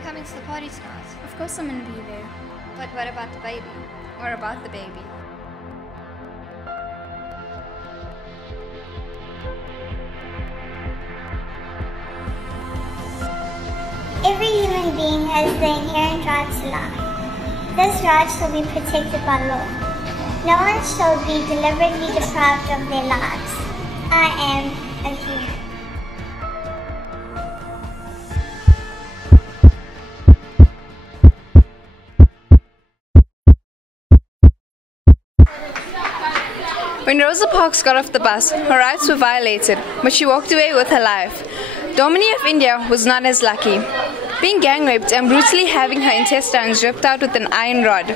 you coming to the party tonight? Of course I'm going to be there. But what about the baby? Or about the baby. Every human being has the inherent right to life. This right shall be protected by law. No one shall be deliberately deprived of their lives. I am a human. When Rosa Parks got off the bus, her rights were violated, but she walked away with her life. Domini of India was not as lucky, being gang raped and brutally having her intestines ripped out with an iron rod.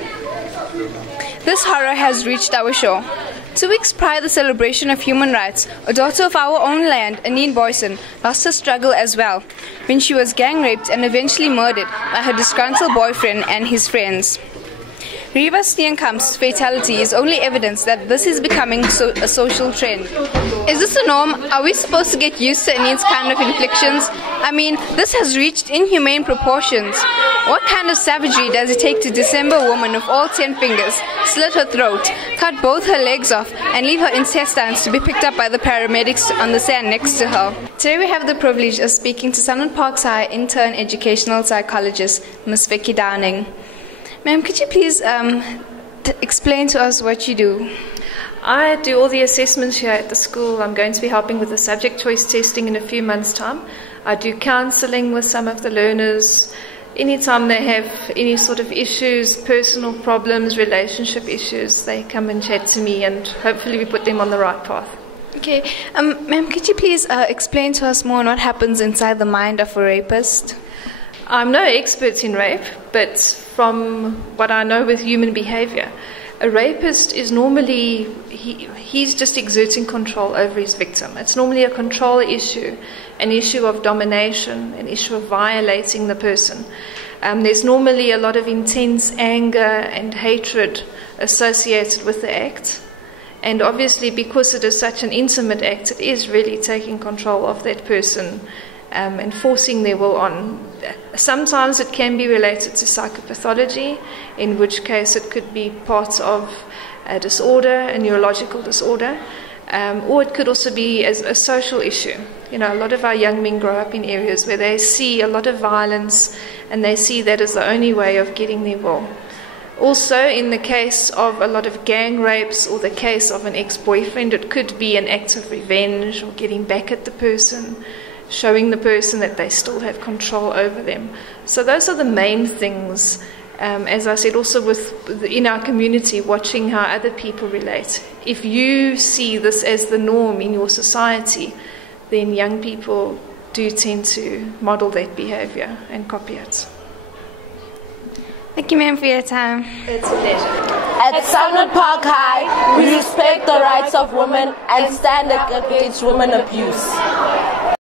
This horror has reached our shore. 2 weeks prior to the celebration of human rights, a daughter of our own land, Anine Boyson, lost her struggle as well, when she was gang raped and eventually murdered by her disgruntled boyfriend and his friends. Reeva Steenkamp's fatality is only evidence that this is becoming a social trend. Is this a norm? Are we supposed to get used to Anine's kind of inflictions? I mean, this has reached inhumane proportions. What kind of savagery does it take to dismember a woman of all 10 fingers, slit her throat, cut both her legs off, and leave her intestines to be picked up by the paramedics on the sand next to her? Today we have the privilege of speaking to Sunderland Parks High intern educational psychologist, Ms. Vicky Downing. Ma'am, could you please explain to us what you do? I do all the assessments here at the school. I'm going to be helping with the subject choice testing in a few months' time. I do counselling with some of the learners. Anytime they have any sort of issues, personal problems, relationship issues, they come and chat to me, and hopefully we put them on the right path. Okay. Ma'am, could you please explain to us more on what happens inside the mind of a rapist? I'm no expert in rape, but from what I know with human behavior, a rapist is normally, he's just exerting control over his victim. It's normally a control issue, an issue of domination, an issue of violating the person. There's normally a lot of intense anger and hatred associated with the act. And obviously, because it is such an intimate act, it is really taking control of that person and forcing their will on. Sometimes it can be related to psychopathology, in which case it could be part of a disorder, a neurological disorder, or it could also be as a social issue. You know, a lot of our young men grow up in areas where they see a lot of violence and they see that as the only way of getting their will. Also, in the case of a lot of gang rapes or the case of an ex-boyfriend, it could be an act of revenge or getting back at the person, showing the person that they still have control over them. So those are the main things. As I said, also in our community, watching how other people relate. If you see this as the norm in your society, then young people do tend to model that behavior and copy it. Thank you, ma'am, for your time. It's a pleasure. At Sunderland Park High, we respect the rights of women and stand against women abuse.